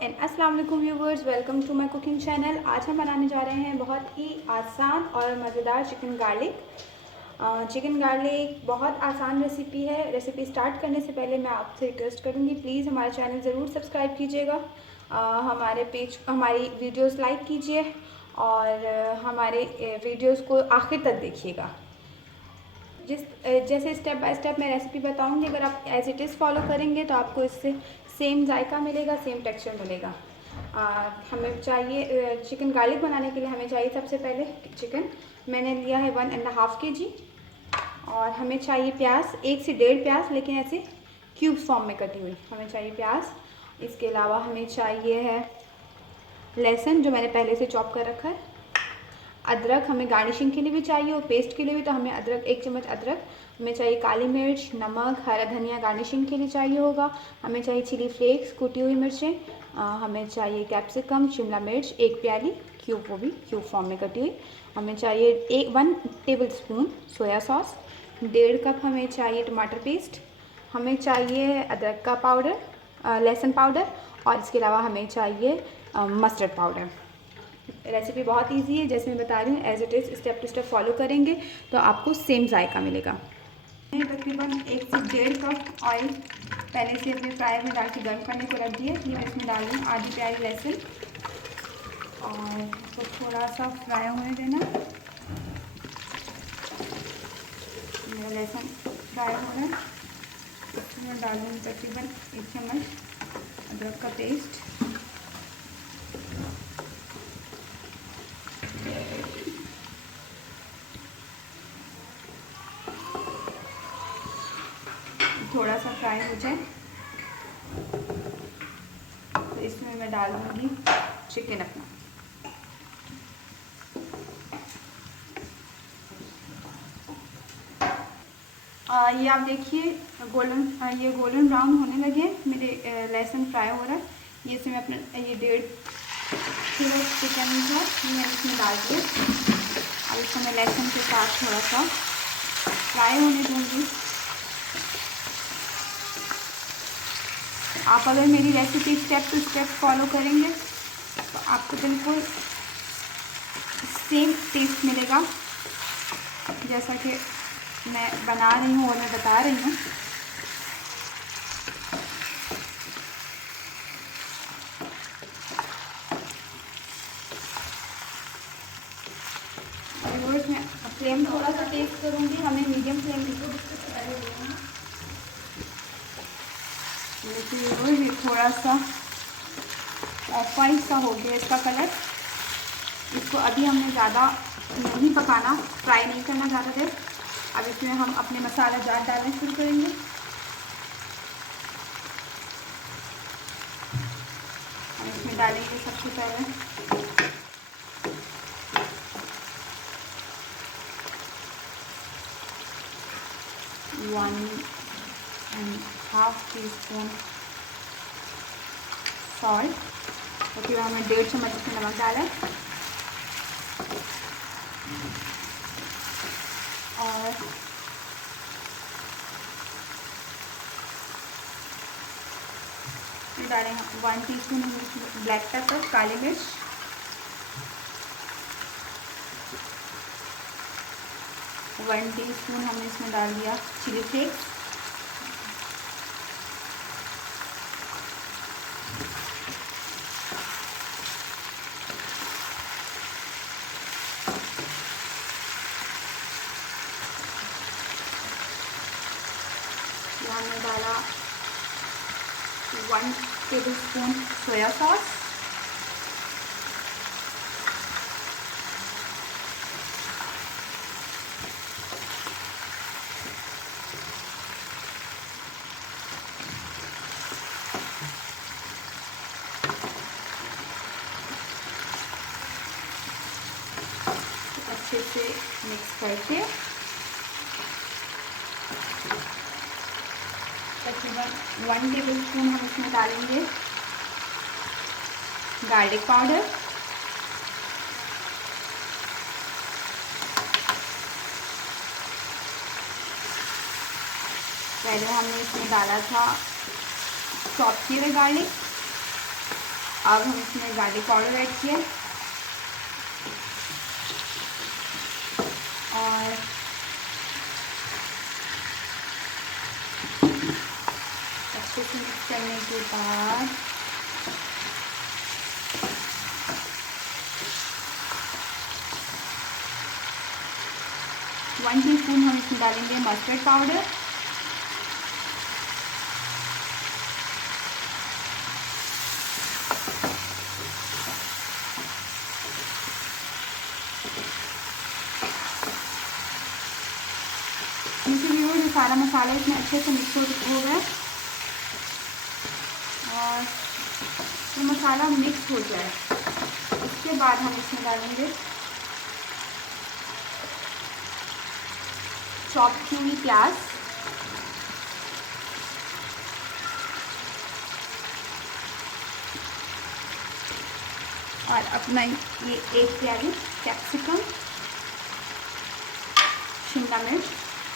And अस्सलाम वालेकुम viewers, welcome to my cooking channel. आज हम बनाने जा रहे हैं बहुत ही आसान और मज़ेदार चिकन गार्लिक। चिकन गार्लिक बहुत आसान रेसिपी है। रेसिपी स्टार्ट करने से पहले मैं आपसे रिक्वेस्ट करूँगी, प्लीज़ हमारा चैनल ज़रूर सब्सक्राइब कीजिएगा, हमारी वीडियोस लाइक कीजिए और हमारे वीडियोस को आखिर तक देखिएगा। जैसे स्टेप बाय स्टेप मैं रेसिपी बताऊंगी, अगर आप एज इट इज़ फॉलो करेंगे तो आपको इससे सेम जायका मिलेगा, सेम टेक्सचर मिलेगा। हमें चाहिए चिकन गार्लिक बनाने के लिए हमें चाहिए सबसे पहले चिकन। मैंने लिया है 1.5 kg। और हमें चाहिए प्याज, 1 से 1.5 प्याज, लेकिन ऐसे क्यूब फॉर्म में कटी हुई हमें चाहिए प्याज। इसके अलावा हमें चाहिए है लहसुन, जो मैंने पहले से चॉप कर रखा है। अदरक हमें गार्निशिंग के लिए भी चाहिए और पेस्ट के लिए भी, तो हमें अदरक 1 चम्मच अदरक। हमें चाहिए काली मिर्च, नमक, हरा धनिया गार्निशिंग के लिए चाहिए होगा। हमें चाहिए चिली फ्लेक्स, कुटी हुई मिर्चें। हमें चाहिए कैप्सिकम, शिमला मिर्च 1 प्याली क्यूब, वो भी क्यूब फॉर्म में कटी हुई। हमें चाहिए 1 table spoon soya sauce. 1.5 cup हमें चाहिए टमाटर पेस्ट। हमें चाहिए अदरक का पाउडर, लहसुन पाउडर, और इसके अलावा हमें चाहिए मस्टर्ड पाउडर। रेसिपी बहुत इजी है, जैसे मैं बता रही हूँ as it is step to step follow करेंगे तो आपको सेम जायका मिलेगा। तकरीबन 1 से 1.5 कप ऑयल पहले से अपने फ्राई में डाल के गर्म करने को रख दिया। ये मैं इसमें डाल रही हूँ आधी प्यारी लहसुन और इसको थोड़ा सा फ्राई होने देना। मेरा लहसुन फ्राई हो रहा है। इसमें मैं डालूँगी तकरीबन 1 चम्मच अदरक का पेस्ट। थोड़ा सा फ्राई हो जाए तो इसमें मैं डालूँगी चिकन अपना। ये आप देखिए गोल्डन ब्राउन होने लगे, मेरे लहसुन फ्राई हो रहा है। ये इसमें अपना ये 1.5 किलो चिकन था, मैं इसमें डाल दिया। अब इसको मैं लहसुन के साथ थोड़ा सा फ्राई होने दूँगी। आप अगर मेरी recipe step to step follow करेंगे तो आपको बिल्कुल सेम टेस्ट मिलेगा जैसा कि मैं बना रही हूँ और मैं बता रही हूँ। रोज़ मैं फ्लेम थोड़ा सा तेज़ करूँगी, हमें मीडियम फ्लेम लेकिन रोज़ ये थोड़ा सा ऑफ वाइट सा हो गया इसका कलर। इसको अभी हमें ज़्यादा नहीं पकाना, फ्राई नहीं करना ज़्यादा देर। अब इसमें हम अपने मसाला जार डालना शुरू करेंगे। हम इसमें डालेंगे सबसे पहले 1.5 टीस्पून सॉल्ट। तो फिर हमने 1.5 चम्मच इसमें नमक डाला है और फिर डालेंगे 1 टीस्पून ब्लैक पेपर, काली मिर्च, 1 टीस्पून हमने इसमें डाल दिया चिली फ्लेक्स, हमने डाला 1 टेबलस्पून सोया सॉस, अच्छे से मिक्स करके तकरीबन 1 टेबलस्पून हम इसमें डालेंगे गार्लिक पाउडर, पहले हमने इसमें डाला था चॉप किए हुए गार्लिक, अब हम इसमें गार्लिक पाउडर ऐड किया और अच्छे से मिक्स करने के बाद वन टीस्पून हम इसमें डालेंगे मस्टर्ड पाउडर, जो सारा मसाला इसमें अच्छे से मिक्स हो गया और ये मसाला मिक्स हो जाए उसके बाद हम इसमें डालेंगे चॉप की हुई प्याज, और अपना ये एक प्याली कैप्सिकम, शिमला मिर्च।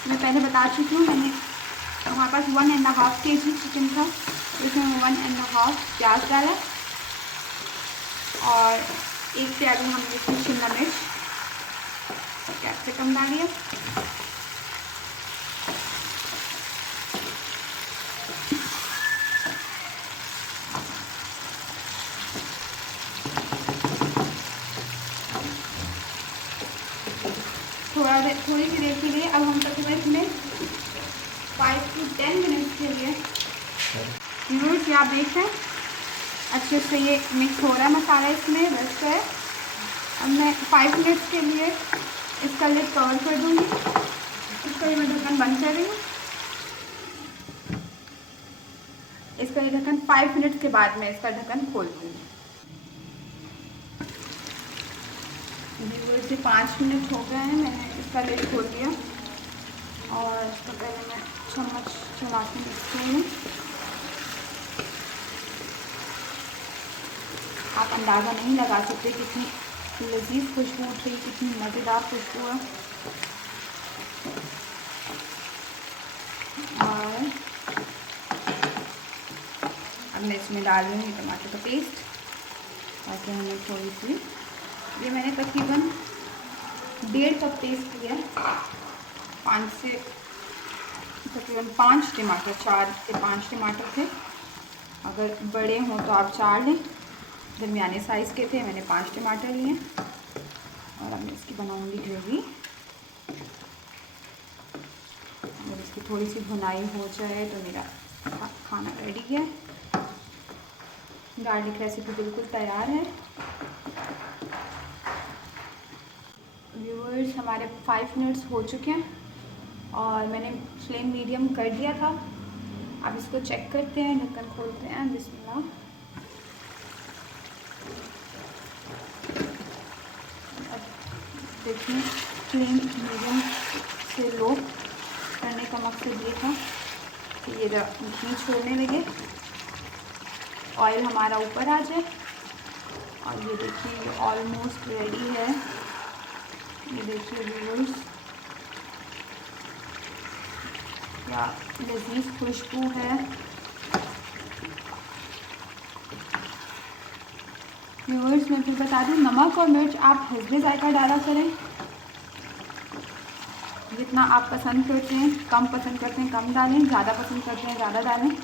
मैं पहले बता चुकी हूँ, मैंने हमारे पास 1.5 kg चिकन था, इसमें 1.5 प्याज डाला और एक प्याली हमने इसमें शिमला मिर्च कैप्सिकम डालिए। थोड़ी सी देर के लिए अब हम तकरीबन इसमें 5 to 10 मिनट्स के लिए व्यूअर्स आप देख रहे हैं अच्छे से ये मिक्स हो रहा है मसाला इसमें बस है। अब मैं 5 मिनट्स के लिए इसका लिड कवर कर दूँगी। इसका ये मैं ढक्कन बंद कर रही हूँ। इसका ये ढक्कन 5 मिनट्स के बाद मैं इसका ढक्कन खोल दूँगी। व्यूअर्स 5 मिनट हो गए हैं, मैंने इसका लिड खोल दिया और इसको पहले मैं चम्मच चला के मिक्स करूँ। आप अंदाज़ा नहीं लगा सकते कितनी लजीज खुशबू उठ रही, कितनी मज़ेदार खुशबू है। और अब मैं इसमें डाल दूँगी टमाटर का पेस्ट ताकि हमें थोड़ी सी, ये मैंने तकरीबन 1.5 कप पेस्ट लिया, 5 से तकरीबन 5 टमाटर, 4 से 5 टमाटर थे। अगर बड़े हों तो आप 4 लें, दरमियाने साइज़ के थे, मैंने 5 टमाटर लिए। और अब मैं इसकी बनाऊंगी ग्रेवी। अगर इसकी थोड़ी सी भुनाई हो जाए तो मेरा खाना रेडी है। गार्लिक रेसिपी बिल्कुल तैयार है। व्यूअर्स हमारे 5 मिनट्स हो चुके हैं और मैंने फ्लेम मीडियम कर दिया था। अब इसको चेक करते हैं, ढक्कन खोलते हैं। बिस्मिल्लाह। अब देखिए फ्लेम मीडियम से लो करने का मकसद ये था कि ये घी छोड़ने लगे, ऑयल हमारा ऊपर आ जाए। और ये देखिए ये ऑलमोस्ट रेडी है। ये देखिए व्यूअर्स क्या लजीज खुशबू है। व्यूअर्स मैं फिर बता दूँ, नमक और मिर्च आप हस्बे जायका डाला करें। जितना आप पसंद करते हैं, कम पसंद करते हैं कम डालें, ज़्यादा पसंद करते हैं ज़्यादा डालें।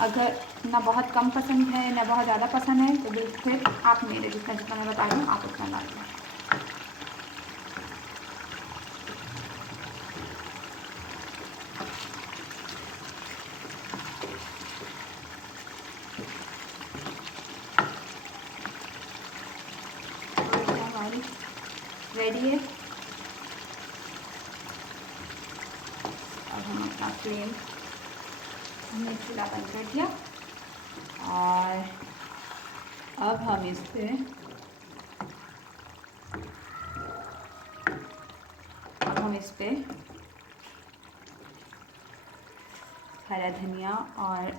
अगर ना बहुत कम पसंद है ना बहुत ज़्यादा पसंद है तो फिर आप मेरे जितना जितना मैं बता रही हूँ आप उतना डालें। हमारी रेडी है। अब हम अपना फ्लेम, हमने चूल्हा बंद कर दिया और अब हम इस पे हरा धनिया और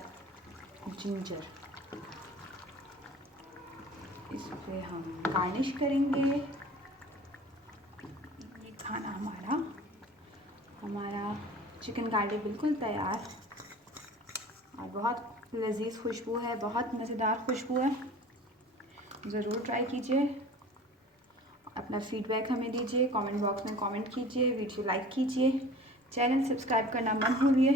जिंजर इस पे हम गार्निश करेंगे। ये खाना हमारा चिकन गार्लिक बिल्कुल तैयार और बहुत लजीज खुशबू है, बहुत मज़ेदार खुशबू है। ज़रूर ट्राई कीजिए। अपना फीडबैक हमें दीजिए, कमेंट बॉक्स में कमेंट कीजिए, वीडियो लाइक कीजिए, चैनल सब्सक्राइब करना मत भूलिए।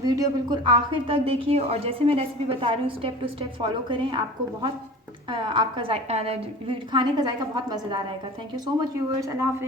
वीडियो बिल्कुल आखिर तक देखिए और जैसे मैं रेसिपी बता रही हूँ स्टेप टू स्टेप फॉलो करें। आपको बहुत आपका खाने का जायका बहुत मज़ेदार आएगा। Thank you so much viewers. अल्लाह हाफ़िज़।